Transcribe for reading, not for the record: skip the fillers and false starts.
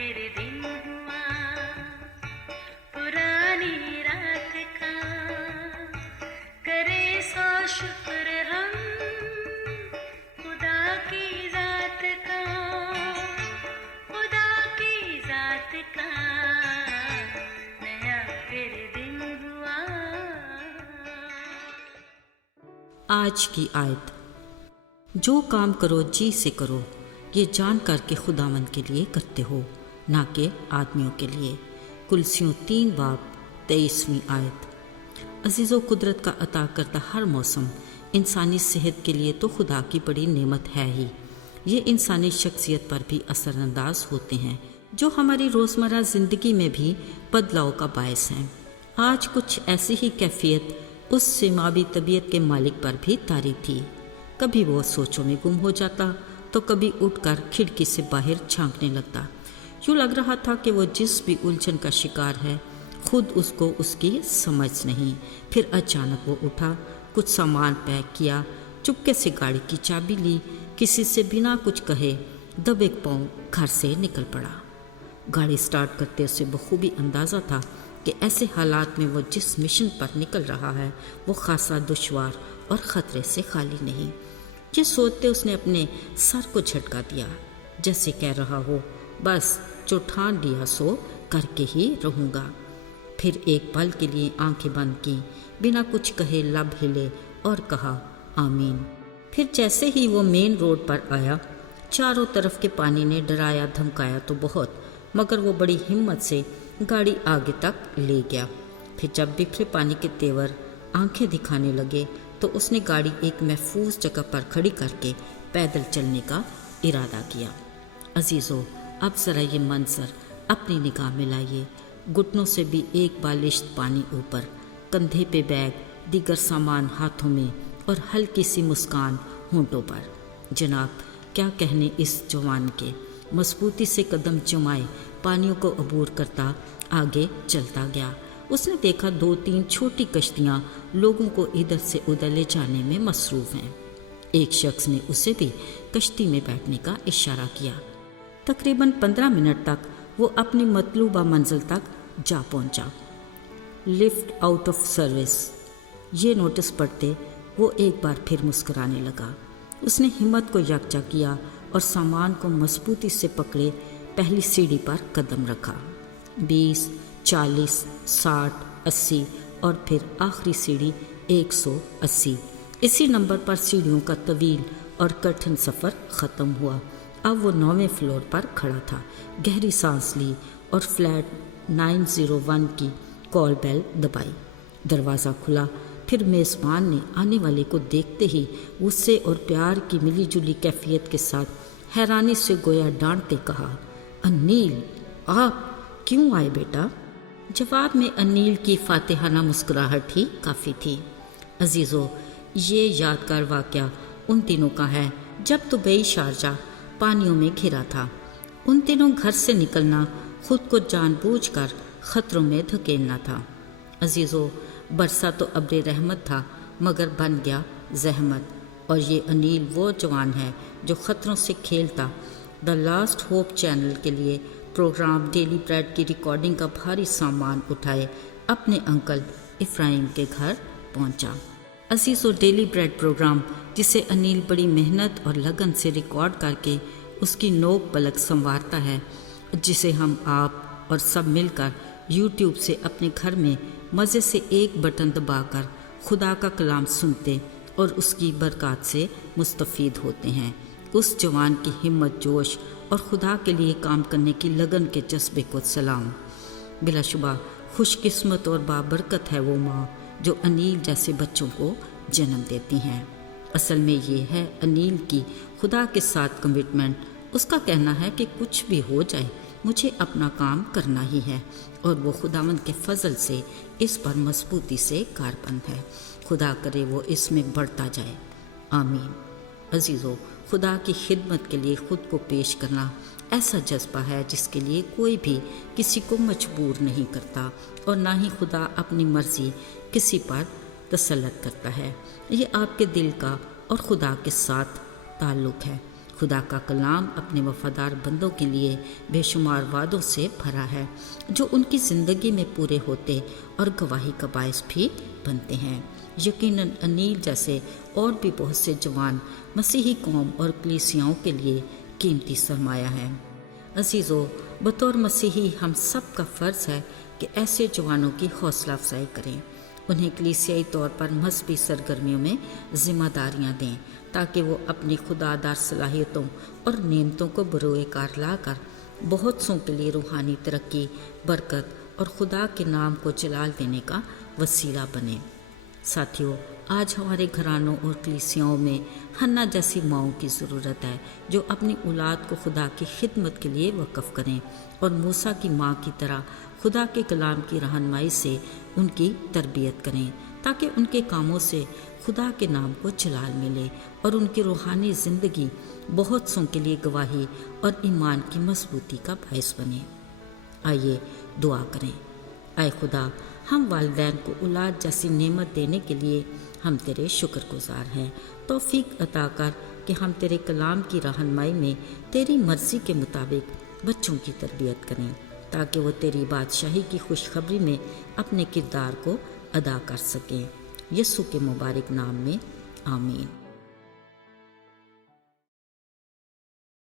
پھر دن ہوا پرانی رات کا، کرے سو شکر ہم خدا کی ذات کا، خدا کی ذات کا نیا پھر دن ہوا۔ آج کی آیت، جو کام کرو جی سے کرو، یہ جان کر کے خداوند کے لیے کرتے ہو، نہ کہ آدمیوں کے لیے۔ کلسیوں 3 باب 23ویں آیت۔ عزیزو، قدرت کا عطا کردہ ہر موسم انسانی صحت کے لیے تو خدا کی بڑی نعمت ہے ہی، یہ انسانی شخصیت پر بھی اثر انداز ہوتے ہیں، جو ہماری روزمرہ زندگی میں بھی بدلاؤ کا باعث ہیں۔ آج کچھ ایسی ہی کیفیت اس سماوی طبیعت کے مالک پر بھی طاری تھی۔ کبھی وہ سوچوں میں گم ہو جاتا تو کبھی اٹھ کر کھڑکی سے باہر جھانکنے لگتا۔ یوں لگ رہا تھا کہ وہ جس بھی الجھن کا شکار ہے، خود اس کو اس کی سمجھ نہیں۔ پھر اچانک وہ اٹھا، کچھ سامان پیک کیا، چپکے سے گاڑی کی چابی لی، کسی سے بنا کچھ کہے دبے پاؤں گھر سے نکل پڑا۔ گاڑی سٹارٹ کرتے اسے بخوبی اندازہ تھا کہ ایسے حالات میں وہ جس مشن پر نکل رہا ہے وہ خاصا دشوار اور خطرے سے خالی نہیں۔ یہ سوچتے اس نے اپنے سر کو جھٹکا دیا، جیسے کہہ رہا ہو، بس جو ٹھان لیا سو کر کے ہی رہوں گا۔ پھر ایک پل کے لیے آنکھیں بند کی، بنا کچھ کہے لب ہلے اور کہا آمین۔ پھر جیسے ہی وہ مین روڈ پر آیا، چاروں طرف کے پانی نے ڈرایا دھمکایا تو بہت، مگر وہ بڑی ہمت سے گاڑی آگے تک لے گیا۔ پھر جب بکھرے پانی کے تیور آنکھیں دکھانے لگے تو اس نے گاڑی ایک محفوظ جگہ پر کھڑی کر کے پیدل چلنے کا ارادہ کیا۔ عزیزو، اب ذرا یہ منظر اپنی نگاہ میں لائیے، گھٹنوں سے بھی ایک بالشت پانی اوپر، کندھے پہ بیگ، دیگر سامان ہاتھوں میں اور ہلکی سی مسکان ہونٹوں پر۔ جناب، کیا کہنے اس جوان کے، مضبوطی سے قدم جمائے پانیوں کو عبور کرتا آگے چلتا گیا۔ اس نے دیکھا 2-3 چھوٹی کشتیاں لوگوں کو ادھر سے ادھر لے جانے میں مصروف ہیں۔ ایک شخص نے اسے بھی کشتی میں بیٹھنے کا اشارہ کیا۔ تقریباً 15 منٹ تک وہ اپنی مطلوبہ منزل تک جا پہنچا۔ لفٹ آؤٹ آف سروس، یہ نوٹس پڑھتے وہ ایک بار پھر مسکرانے لگا۔ اس نے ہمت کو یکجا کیا اور سامان کو مضبوطی سے پکڑے پہلی سیڑھی پر قدم رکھا۔ 20، 40، 60، 80 اور پھر آخری سیڑھی 180۔ اسی نمبر پر سیڑھیوں کا طویل اور کٹھن سفر ختم ہوا۔ اب وہ 9ویں فلور پر کھڑا تھا۔ گہری سانس لی اور فلیٹ 901 کی کال بیل دبائی۔ دروازہ کھلا، پھر میزبان نے آنے والے کو دیکھتے ہی غصے اور پیار کی ملی جلی کیفیت کے ساتھ حیرانی سے گویا ڈانٹتے کہا، انیل، آپ کیوں آئے بیٹا؟ جواب میں انیل کی فاتحانہ مسکراہٹ ہی کافی تھی۔ عزیزو، یہ یادگار واقعہ ان دنوں کا ہے جب دبئی شارجہ پانیوں میں گھرا تھا۔ ان دنوں گھر سے نکلنا خود کو جان بوجھ کر خطروں میں دھکیلنا تھا۔ عزیزو، برسا تو ابر رحمت تھا مگر بن گیا زحمت، اور یہ انیل وہ جوان ہے جو خطروں سے کھیلتا دا لاسٹ ہوپ چینل کے لیے پروگرام ڈیلی بریڈ کی ریکارڈنگ کا بھاری سامان اٹھائے اپنے انکل افراہیم کے گھر پہنچا۔ عزیزو، ڈیلی بریڈ پروگرام جسے انیل بڑی محنت اور لگن سے ریکارڈ کر کے اس کی نوک پلک سنوارتا ہے، جسے ہم آپ اور سب مل کر یوٹیوب سے اپنے گھر میں مزے سے ایک بٹن دبا کر خدا کا کلام سنتے اور اس کی برکات سے مستفید ہوتے ہیں۔ اس جوان کی ہمت، جوش اور خدا کے لیے کام کرنے کی لگن کے جذبے کو سلام۔ بلا شبہ خوش قسمت اور بابرکت ہے وہ ماں جو انیل جیسے بچوں کو جنم دیتی ہیں۔ اصل میں یہ ہے انیل کی خدا کے ساتھ کمٹمنٹ۔ اس کا کہنا ہے کہ کچھ بھی ہو جائے مجھے اپنا کام کرنا ہی ہے، اور وہ خداوند کے فضل سے اس پر مضبوطی سے کاربند ہے۔ خدا کرے وہ اس میں بڑھتا جائے، آمین۔ عزیزو، خدا کی خدمت کے لیے خود کو پیش کرنا ایسا جذبہ ہے جس کے لیے کوئی بھی کسی کو مجبور نہیں کرتا، اور نہ ہی خدا اپنی مرضی کسی پر تسلط کرتا ہے۔ یہ آپ کے دل کا اور خدا کے ساتھ تعلق ہے۔ خدا کا کلام اپنے وفادار بندوں کے لیے بے شمار وعدوں سے بھرا ہے جو ان کی زندگی میں پورے ہوتے اور گواہی کا باعث بھی بنتے ہیں۔ یقیناً انیل جیسے اور بھی بہت سے جوان مسیحی قوم اور کلیسیاؤں کے لیے قیمتی سرمایہ ہیں۔ عزیزو، بطور مسیحی ہم سب کا فرض ہے کہ ایسے جوانوں کی حوصلہ افزائی کریں، انہیں کلیسیائی طور پر مذہبی سرگرمیوں میں ذمہ داریاں دیں تاکہ وہ اپنی خدادار صلاحیتوں اور نعمتوں کو بروئے کار لا کر بہت سوں کے لیے روحانی ترقی، برکت اور خدا کے نام کو جلال دینے کا وسیلہ بنے۔ ساتھیو، آج ہمارے گھرانوں اور کلیسیاؤں میں حنا جیسی ماؤں کی ضرورت ہے جو اپنی اولاد کو خدا کی خدمت کے لیے وقف کریں اور موسیٰ کی ماں کی طرح خدا کے کلام کی رہنمائی سے ان کی تربیت کریں تاکہ ان کے کاموں سے خدا کے نام کو جلال ملے اور ان کی روحانی زندگی بہت سوں کے لیے گواہی اور ایمان کی مضبوطی کا باعث بنے۔ آئیے دعا کریں۔ اے خدا، ہم والدین کو اولاد جیسی نعمت دینے کے لیے ہم تیرے شکر گزار ہیں۔ توفیق عطا کر کہ ہم تیرے کلام کی رہنمائی میں تیری مرضی کے مطابق بچوں کی تربیت کریں تاکہ وہ تیری بادشاہی کی خوشخبری میں اپنے کردار کو ادا کر سکیں۔ یسوع کے مبارک نام میں آمین۔